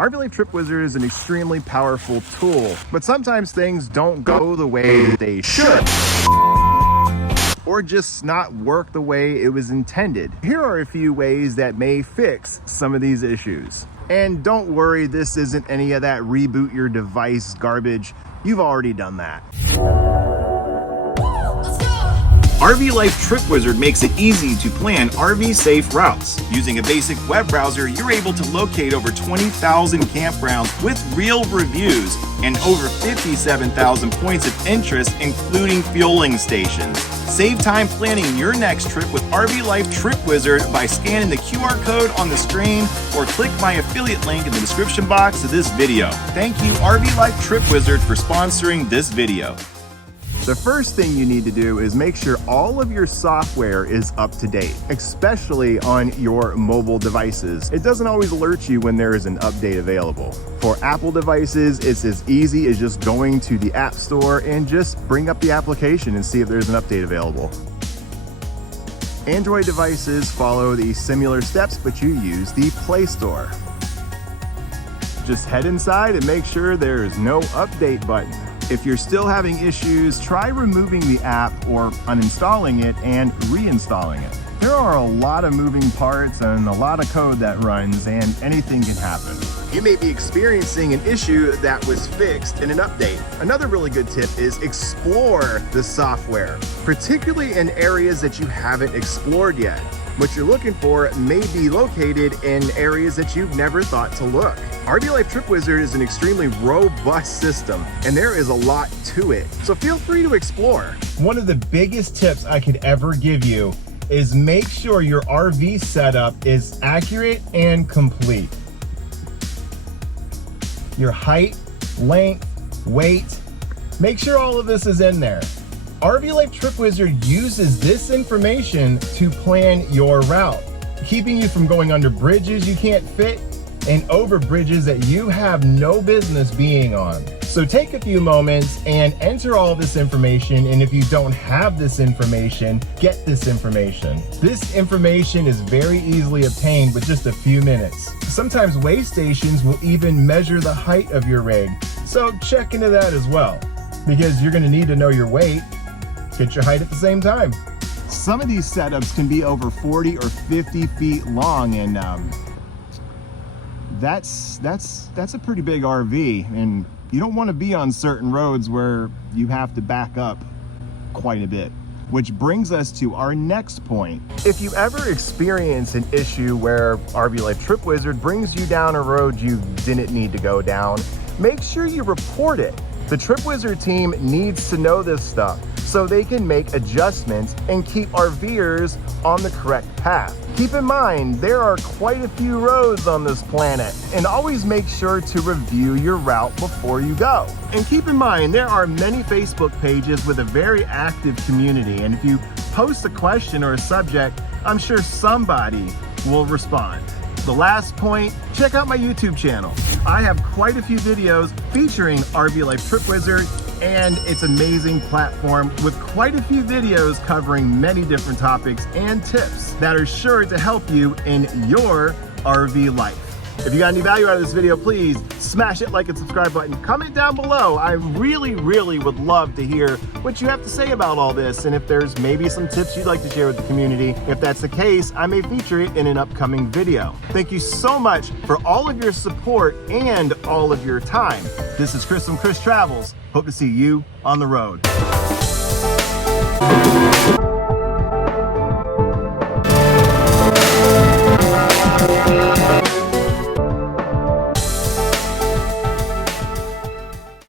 RV Life Trip Wizard is an extremely powerful tool, but sometimes things don't go the way that they should, or just not work the way it was intended. Here are a few ways that may fix some of these issues. And don't worry, this isn't any of that reboot your device garbage. You've already done that. RV Life Trip Wizard makes it easy to plan RV-safe routes. Using a basic web browser, you're able to locate over 20,000 campgrounds with real reviews and over 57,000 points of interest, including fueling stations. Save time planning your next trip with RV Life Trip Wizard by scanning the QR code on the screen or click my affiliate link in the description box of this video. Thank you, RV Life Trip Wizard, for sponsoring this video. The first thing you need to do is make sure all of your software is up to date, especially on your mobile devices. It doesn't always alert you when there is an update available. For Apple devices, it's as easy as just going to the App Store and just bring up the application and see if there's an update available. Android devices follow the similar steps, but you use the Play Store. Just head inside and make sure there is no update button. If you're still having issues, try removing the app or uninstalling it and reinstalling it. There are a lot of moving parts and a lot of code that runs, and anything can happen. You may be experiencing an issue that was fixed in an update. Another really good tip is explore the software, particularly in areas that you haven't explored yet. What you're looking for may be located in areas that you've never thought to look. RV Life Trip Wizard is an extremely robust system, and there is a lot to it, so feel free to explore. One of the biggest tips I could ever give you is make sure your RV setup is accurate and complete. Your height, length, weight, make sure all of this is in there. RV Life Trip Wizard uses this information to plan your route, keeping you from going under bridges you can't fit and over bridges that you have no business being on. So take a few moments and enter all this information, and if you don't have this information, get this information. This information is very easily obtained with just a few minutes. Sometimes weigh stations will even measure the height of your rig, so check into that as well, because you're going to need to know your weight, get your height at the same time. Some of these setups can be over 40 or 50 feet long, and that's a pretty big RV, and you don't want to be on certain roads where you have to back up quite a bit. Which brings us to our next point. If you ever experience an issue where RV Life Trip Wizard brings you down a road you didn't need to go down, make sure you report it. The Trip Wizard team needs to know this stuff so they can make adjustments and keep RVers on the correct path. Keep in mind, there are quite a few roads on this planet, and always make sure to review your route before you go. And keep in mind, there are many Facebook pages with a very active community, and if you post a question or a subject, I'm sure somebody will respond. The last point, check out my YouTube channel. I have quite a few videos featuring RV Life Trip Wizard, and its amazing platform with quite a few videos covering many different topics and tips that are sure to help you in your RV life. If you got any value out of this video, please smash it, like and subscribe button. Comment down below. I really would love to hear what you have to say about all this, and if there's maybe some tips you'd like to share with the community. If that's the case, I may feature it in an upcoming video. Thank you so much for all of your support and all of your time. This is Chris from Chris Travels. Hope to see you on the road.